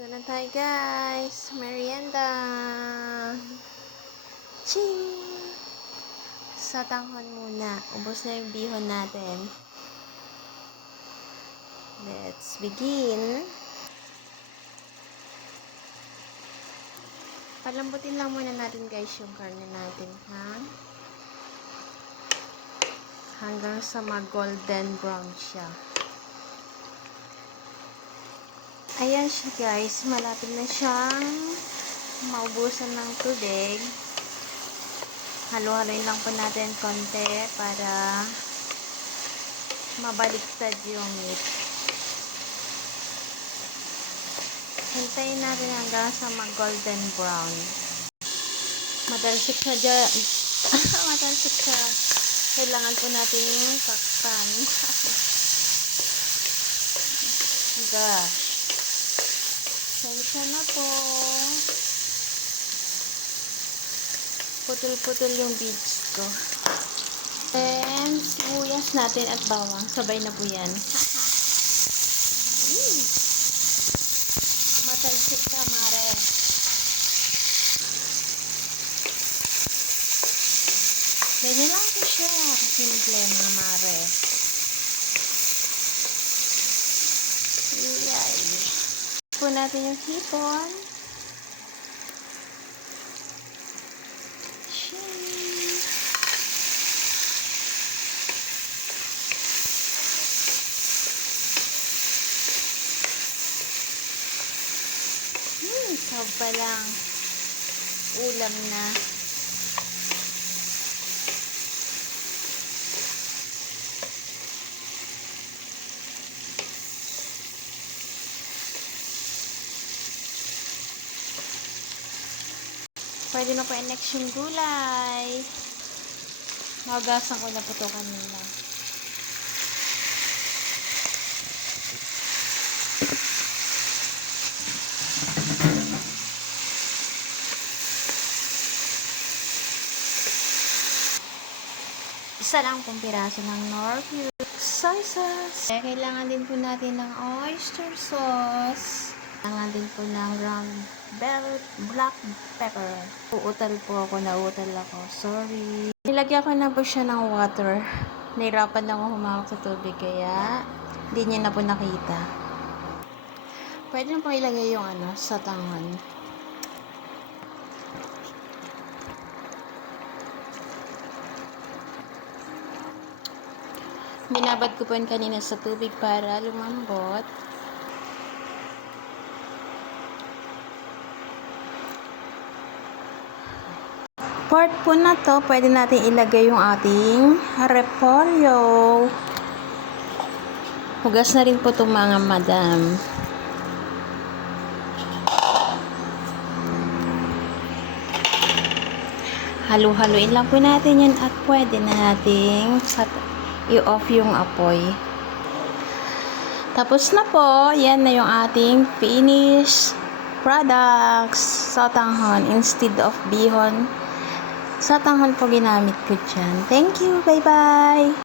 Ito na tayo guys. Merienda. Ching! Sa tanghon muna. Ubos na yung bihon natin. Let's begin. Palambutin lang muna natin guys yung karne natin, ha? Hanggang sa mag-golden brown siya. Ayan siya guys. Malapit na siyang maubusan ng tubig. Halo-haloin lang po natin konti para mabaliktad yung meat. Hintayin natin hanggang sa mag-golden brown. Matalsik siya dyan. Matalsik siya. Kailangan po natin yung takpan. Gosh. Sensya na po. Putol-putol yung beads ko. Then, sibuyas natin at bawang. Sabay na po yan. Matalsik ka, mare. Ganyan lang po siya. Simple, mga mare. Yay. Po natin yung hipon. Sab pa lang. Ulam na. Pwede na po i-next yung gulay. Magasan ko na po ito kanina. Isa lang pong piraso ng Knorr Cube soy sauce. Kailangan din po natin ng oyster sauce. Kailangan din po ng ground black pepper. Uutal po ako, nauutal ako. Sorry. Nilagyan ko na po siya ng water. Nahirapan na ako humawak sa tubig kaya hindi niya na po nakita. Pwede na po ilagay yung sa tanghon. Binabad ko po yun kanina sa tubig para lumambot. Part po na to, pwede natin ilagay yung ating repolyo. Hugas na rin po itong mga madam. Halu-haluin lang po natin yan at pwede na nating i-off yung apoy. Tapos na po, yan na yung ating finished products sa tanghon instead of bihon. Sa tanghon po ginamit ko dyan. Thank you, bye-bye!